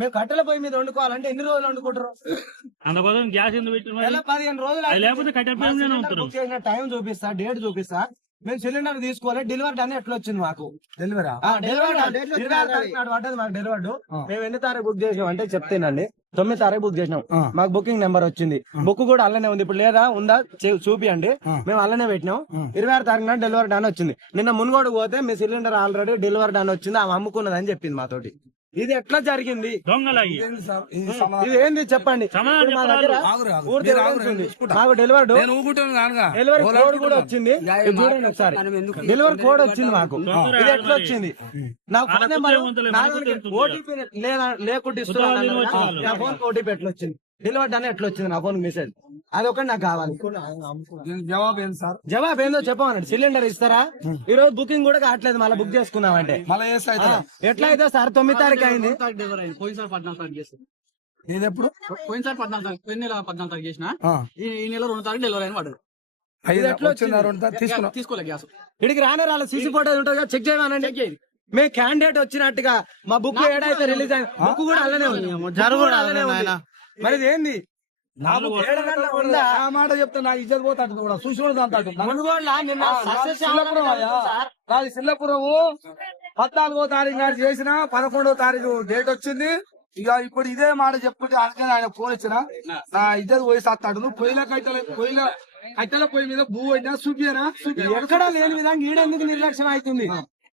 మేము కట్టెల పొయ్యి మీద వండుకోవాలంటే ఎన్ని రోజులు వండుకుంటారు? అందుకోసం గ్యాస్ ఎందుకు పెట్టిన నెల 15 రోజులు లేకపోతే కట్టెల పొయ్యి మీదనే ఉంటారు. బుక్ చేసిన టైం చూపిస్తా, డేట్ చూపిస్తా. మేము సిలిండర్ తీసుకోవాలి. డెలివరీ అని ఎట్లా వచ్చింది మాకు? డెలివరీ పడ్డది మాకు డెలివరీ. మేము ఎన్ని తారీఖు బుక్ చేసినాం అంటే చెప్తేనండి, 9 తారీఖు బుక్ చేసినాం. మాకు బుకింగ్ నెంబర్ వచ్చింది. బుక్ కూడా అల్లనే ఉంది. ఇప్పుడు లేదా ఉందా చూపియండి. మేము అల్లనే పెట్టినాం. 26 తారీఖున డెలివరీ అని వచ్చింది. నిన్న మున్గోడు పోతే మీ సిలిండర్ ఆల్రెడీ డెలివరీ అని వచ్చింది, ఆమె అమ్ముకున్నది అని చెప్పింది మాతోటి. ఇది ఎట్లా జరిగింది? ఇది ఏంది చెప్పండి. మా దగ్గర మాకు డెలివరీ కోడ్ కూడా వచ్చింది. చూడండి ఒకసారి, డెలివరీ కోడ్ వచ్చింది మాకు. ఇది ఎట్లా వచ్చింది? నాకు ఓటీపీ లేకుండా ఇస్తున్నాను. నా ఫోన్ ఓటీపీ ఎట్లా వచ్చింది? డెలివరీ అని ఎట్లా వచ్చింది నా ఫోన్ మెసేజ్? అది ఒకటి నాకు కావాలి. జవాబు ఏంది సార్? జవాబు ఏందో చెప్పమన్నాడు. సిలిండర్ ఇస్తారా? ఈ రోజు బుకింగ్ కూడా కావట్లేదు. మళ్ళీ బుక్ చేసుకున్నామంటే ఎట్లా అయితే సార్ 9 తారీఖు అయింది. పోయినసారి 14 తారీఖు చేస్తాను నేను ఎప్పుడు పోయినసారి 14 తారీఖు, పోయిన నెల 14 తారీఖు చేసిన. ఈ నెల 2 తారీఖు డెలివరీ అయిన పడదు. ఎట్లా వచ్చింది? తీసుకోలే గ్యాస్. ఇడికి రానే రాలేదు. సీసీ ఫోటోస్ ఉంటుంది కదా, చెక్ చేయమనండి. మేము క్యాండిడేట్ వచ్చినట్టుగా మా బుక్ ఏడైతే రిలీజ్ అయింది, బుక్ కూడా అలానే ఉంది. మరి ఏంది? మాట చెప్తా నాకు ఇజ్జత్ పోతాడు కూడా చూసుకోవడం నాది సిల్లపురము 14వ తారీఖు నాడు చేసిన 11వ తారీఖు డేట్ వచ్చింది. ఇక ఇప్పుడు ఇదే మాట చెప్పుకుంటే అందుకని ఆయన ఫోన్ ఇచ్చిన నా ఇజ్జత్ పోయి సత్తాడు. నువ్వు కట్టెల పొయ్యి మీద భూ అయినా చూపియనా? ఎక్కడా లేని విధంగా ఈడెందుకు నిర్లక్ష్యం అవుతుంది?